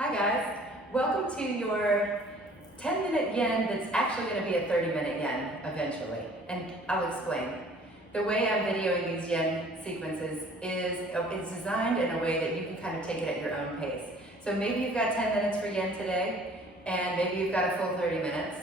Hi guys, welcome to your 10-minute yen that's actually going to be a 30-minute yen eventually, and I'll explain. The way I'm videoing these yen sequences is it's designed in a way that you can kind of take it at your own pace. So maybe you've got 10 minutes for yen today, and maybe you've got a full 30 minutes.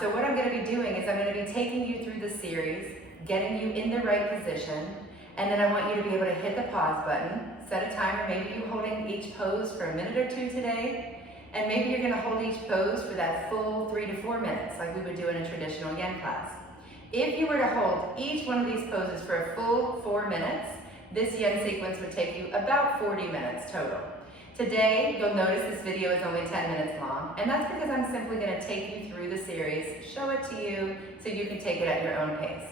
So what I'm going to be doing is I'm going to be taking you through the series, getting you in the right position, and then I want you to be able to hit the pause button, set a timer, maybe you're holding each pose for a minute or two today, and maybe you're going to hold each pose for that full 3 to 4 minutes like we would do in a traditional yen class. If you were to hold each one of these poses for a full 4 minutes, this yen sequence would take you about 40 minutes total. Today, you'll notice this video is only 10 minutes long, and that's because I'm simply going to take you through the series, show it to you, so you can take it at your own pace.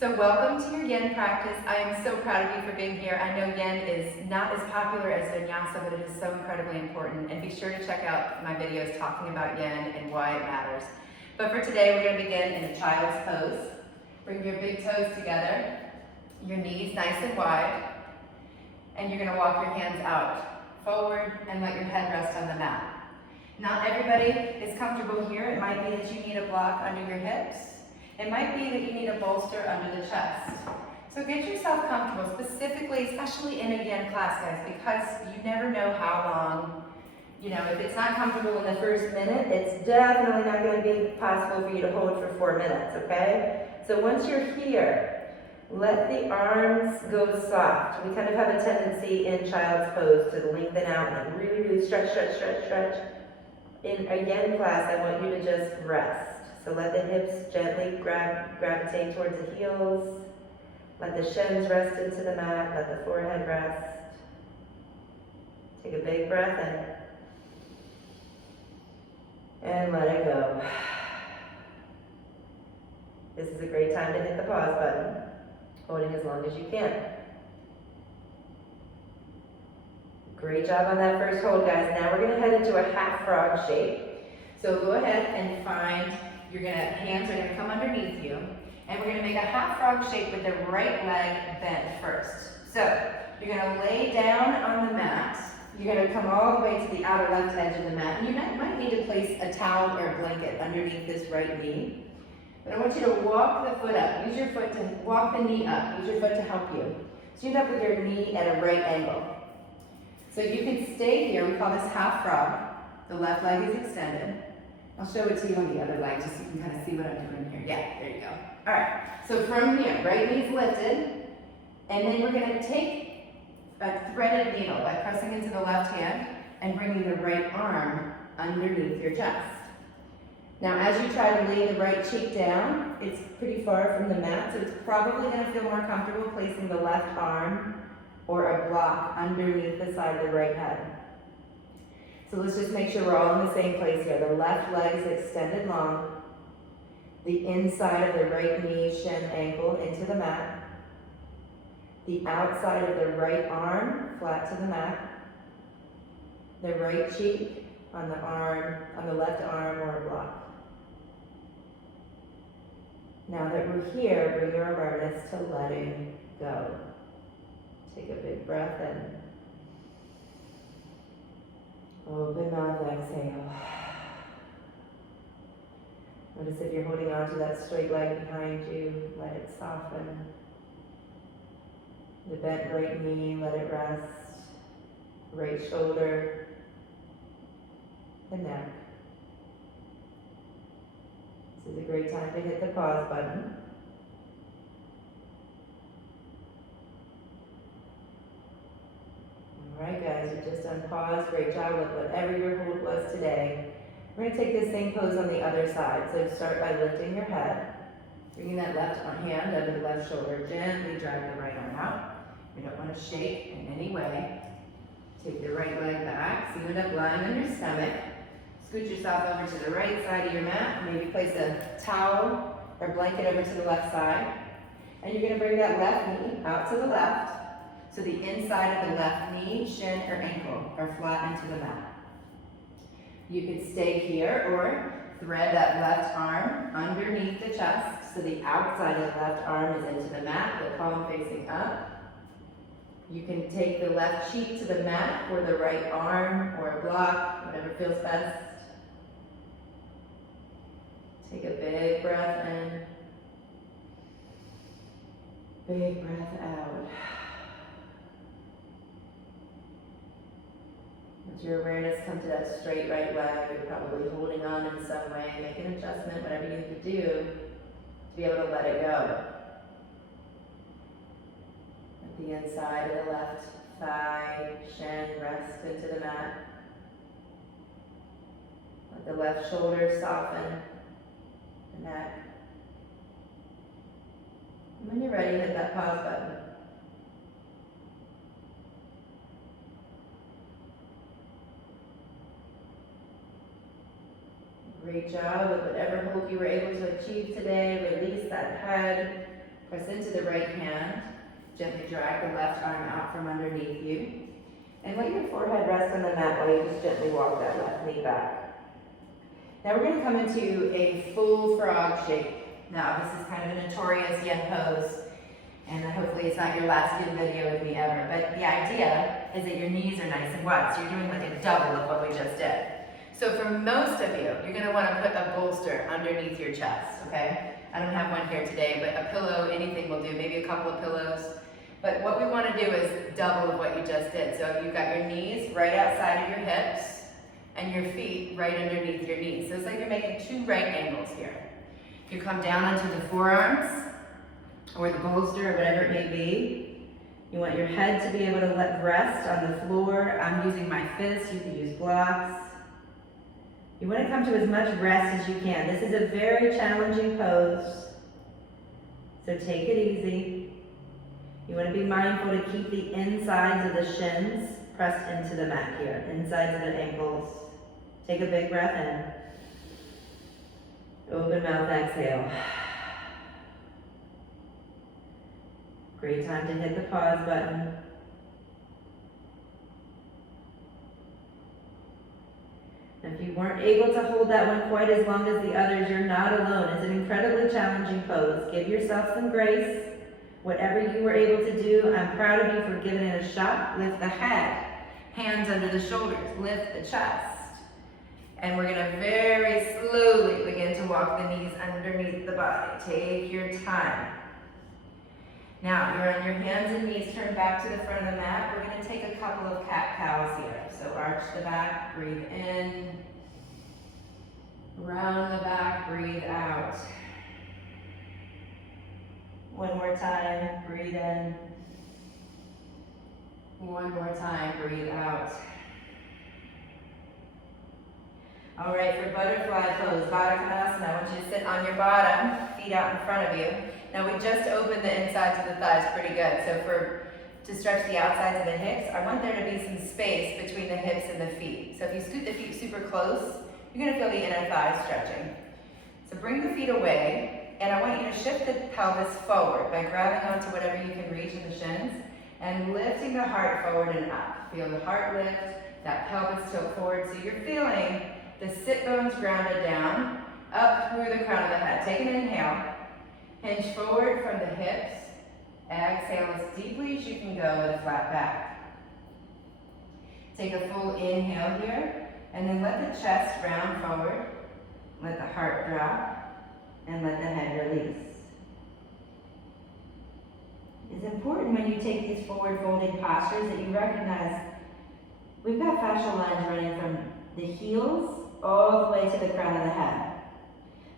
So welcome to your yen practice. I am so proud of you for being here. I know yen is not as popular as vinyasa, but it is so incredibly important. And be sure to check out my videos talking about yen and why it matters. But for today, we're going to begin in a child's pose. Bring your big toes together, your knees nice and wide, and you're going to walk your hands out forward and let your head rest on the mat. Not everybody is comfortable here. It might be that you need a block under your hips. It might be that you need a bolster under the chest. So get yourself comfortable, specifically, especially in a yen class, guys, because you never know how long, if it's not comfortable in the first minute, it's definitely not going to be possible for you to hold for 4 minutes, okay? So once you're here, let the arms go soft. We kind of have a tendency in child's pose to lengthen out and really, really stretch. In a yen class, I want you to just rest. So let the hips gently gravitate towards the heels. Let the shins rest into the mat. Let the forehead rest. Take a big breath in. And let it go. This is a great time to hit the pause button, holding as long as you can. Great job on that first hold, guys. Now we're going to head into a half frog shape. So go ahead and find hands are going to come underneath you, and we're going to make a half frog shape with the right leg bent first. So you're going to lay down on the mat. You're going to come all the way to the outer left edge of the mat, and you might need to place a towel or a blanket underneath this right knee. But I want you to walk the foot up. Use your foot to walk the knee up. Use your foot to help you. So you end up with your knee at a right angle. So you can stay here. We call this half frog. The left leg is extended. I'll show it to you on the other leg just so you can kind of see what I'm doing here. Yeah, there you go. All right, so from here, right knee's lifted, and then we're going to take a threaded needle by pressing into the left hand and bringing the right arm underneath your chest. Now, as you try to lay the right cheek down, it's pretty far from the mat, so it's probably going to feel more comfortable placing the left arm or a block underneath the side of the right head. So let's just make sure we're all in the same place here. The left leg is extended long. The inside of the right knee, shin, ankle into the mat. The outside of the right arm flat to the mat. The right cheek on the left arm or a block. Now that we're here, bring your awareness to letting go. Take a big breath in. Open mouth, exhale. Notice if you're holding on to that straight leg behind you, let it soften. The bent right knee, let it rest. Right shoulder, the neck. This is a great time to hit the pause button. Alright guys, you just unpaused. Great job with whatever your hold was today. We're going to take this same pose on the other side. So start by lifting your head, bringing that left hand under the left shoulder. Gently drag the right arm out. You don't want to shake in any way. Take the right leg back. So you end up lying on your stomach. Scoot yourself over to the right side of your mat. Maybe place a towel or blanket over to the left side. And you're going to bring that left knee out to the left. So the inside of the left knee, shin, or ankle are flat into the mat. You can stay here or thread that left arm underneath the chest so the outside of the left arm is into the mat, the palm facing up. You can take the left cheek to the mat or the right arm or a block, whatever feels best. Take a big breath in. Big breath out. Let your awareness come to that straight right leg. You're probably holding on in some way. Make an adjustment, whatever you need to do to be able to let it go. At the inside of the left thigh, shin, rest into the mat. Let the left shoulder soften the neck. And when you're ready, hit that pause button. Great job with whatever hold you were able to achieve today. Release that head. Press into the right hand. Gently drag the left arm out from underneath you. And let your forehead rest on the mat while you just gently walk that left knee back. Now we're going to come into a full frog shape. Now this is kind of a notorious yen pose. And hopefully it's not your last yen video with me ever. But the idea is that your knees are nice and wide. So you're doing like a double of what we just did. So for most of you, you're going to want to put a bolster underneath your chest, okay? I don't have one here today, but a pillow, anything will do, maybe a couple of pillows. But what we want to do is double of what you just did. So you've got your knees right outside of your hips and your feet right underneath your knees. So it's like you're making two right angles here. You come down onto the forearms or the bolster or whatever it may be. You want your head to be able to let rest on the floor. I'm using my fists, you can use blocks. You want to come to as much rest as you can. This is a very challenging pose, so take it easy. You want to be mindful to keep the insides of the shins pressed into the mat here, insides of the ankles. Take a big breath in. Open mouth, exhale. Great time to hit the pause button. If you weren't able to hold that one quite as long as the others, you're not alone. It's an incredibly challenging pose. Give yourself some grace. Whatever you were able to do, I'm proud of you for giving it a shot. Lift the head, hands under the shoulders, lift the chest. And we're gonna very slowly begin to walk the knees underneath the body. Take your time. Now, you're on your hands and knees, turn back to the front of the mat. We're gonna take a couple of cat-cows here. So arch the back, breathe in. Round the back, breathe out. One more time, breathe in. One more time, breathe out. All right, for butterfly pose, Baddha Konasana, I want you to sit on your bottom, feet out in front of you. Now we just opened the insides of the thighs pretty good. So to stretch the outsides of the hips, I want there to be some space between the hips and the feet. So if you scoot the feet super close, you're gonna feel the inner thighs stretching. So bring the feet away, and I want you to shift the pelvis forward by grabbing onto whatever you can reach in the shins and lifting the heart forward and up. Feel the heart lift, that pelvis tilt forward. So you're feeling the sit bones grounded down, up through the crown of the head. Take an inhale, hinge forward from the hips. Exhale as deeply as you can go with a flat back. Take a full inhale here, and then let the chest round forward, let the heart drop, and let the head release. It's important when you take these forward folding postures that you recognize we've got fascial lines running from the heels all the way to the crown of the head.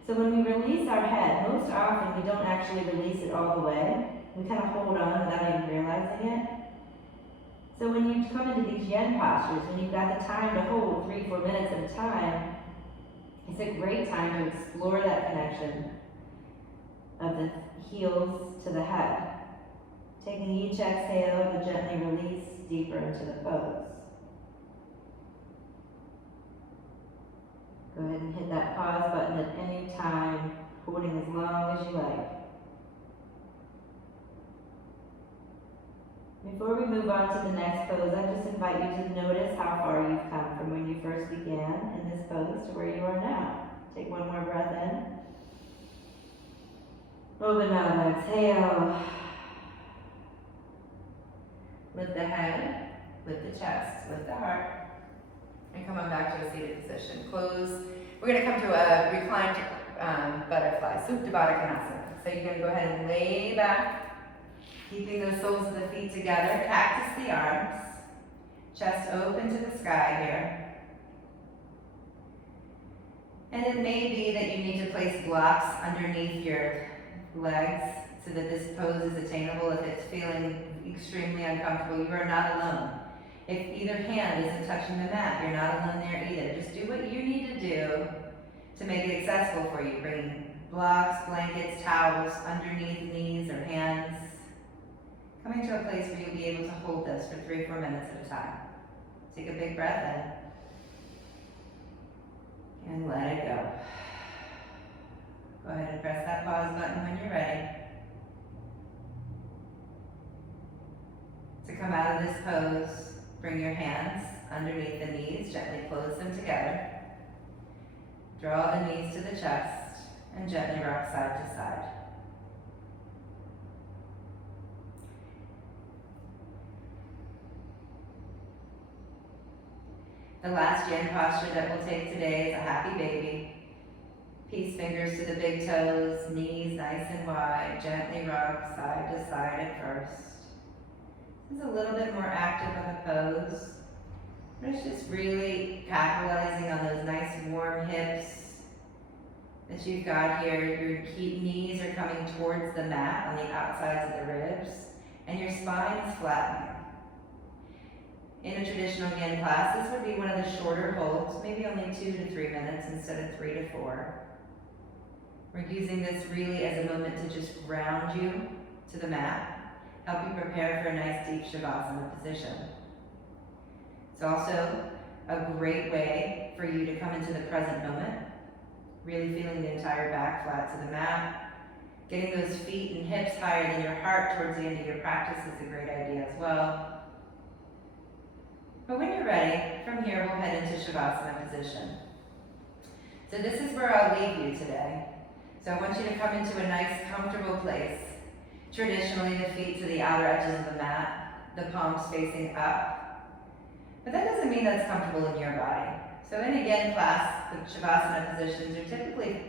So when we release our head, most often we don't actually release it all the way. We kind of hold on without even realizing it. So when you come into these yen postures, when you've got the time to hold 3-4 minutes at a time, it's a great time to explore that connection of the heels to the head. Taking each exhale to gently release deeper into the pose. Go ahead and hit that pause button at any time, holding as long as you like. Before we move on to the next pose, I just invite you to notice how far you've come from when you first began in this pose to where you are now. Take one more breath in. Open mouth, exhale. Lift the head, lift the chest, lift the heart, and come on back to a seated position. Close. We're going to come to a reclined butterfly, Supta Baddha Konasana. So you're going to go ahead and lay back, keeping those soles of the feet together. Cactus the arms, chest open to the sky here. And it may be that you need to place blocks underneath your legs so that this pose is attainable. If it's feeling extremely uncomfortable, you are not alone. If either hand isn't touching the mat, you're not alone there either. Just do what you need to do to make it accessible for you. Bring blocks, blankets, towels underneath knees or hands. Coming to a place where you'll be able to hold this for 3 or 4 minutes at a time. Take a big breath in and let it go. Go ahead and press that pause button when you're ready. To come out of this pose, bring your hands underneath the knees, gently close them together. Draw the knees to the chest and gently rock side to side. The last yin posture that we'll take today is a happy baby. Peace fingers to the big toes, knees nice and wide, gently rock side to side at first. This is a little bit more active of a pose, but it's just really capitalizing on those nice warm hips that you've got here. Your knees are coming towards the mat on the outsides of the ribs, and your spine is flattening. In a traditional yin class, this would be one of the shorter holds, maybe only 2 to 3 minutes instead of 3 to 4. We're using this really as a moment to just ground you to the mat, help you prepare for a nice deep shavasana position. It's also a great way for you to come into the present moment, really feeling the entire back flat to the mat. Getting those feet and hips higher than your heart towards the end of your practice is a great idea as well. But when you're ready, from here we'll head into shavasana position. So this is where I'll leave you today. So I want you to come into a nice, comfortable place. Traditionally, the feet to the outer edges of the mat, the palms facing up. But that doesn't mean that's comfortable in your body. So in a yin class, the shavasana positions are typically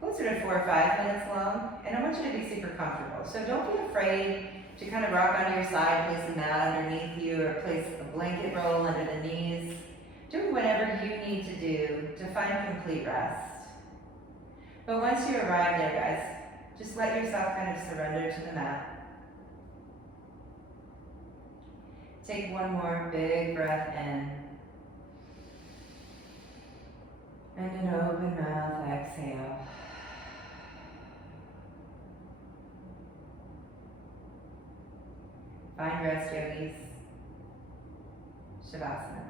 closer to 4 or 5 minutes long, and I want you to be super comfortable. So don't be afraid to kind of rock onto your side, place the mat underneath you, or place a blanket roll under the knees. Do whatever you need to do to find complete rest. But once you arrive there, guys, just let yourself kind of surrender to the mat. Take one more big breath in. And an open mouth exhale. Find rest, yogis. Shavasana.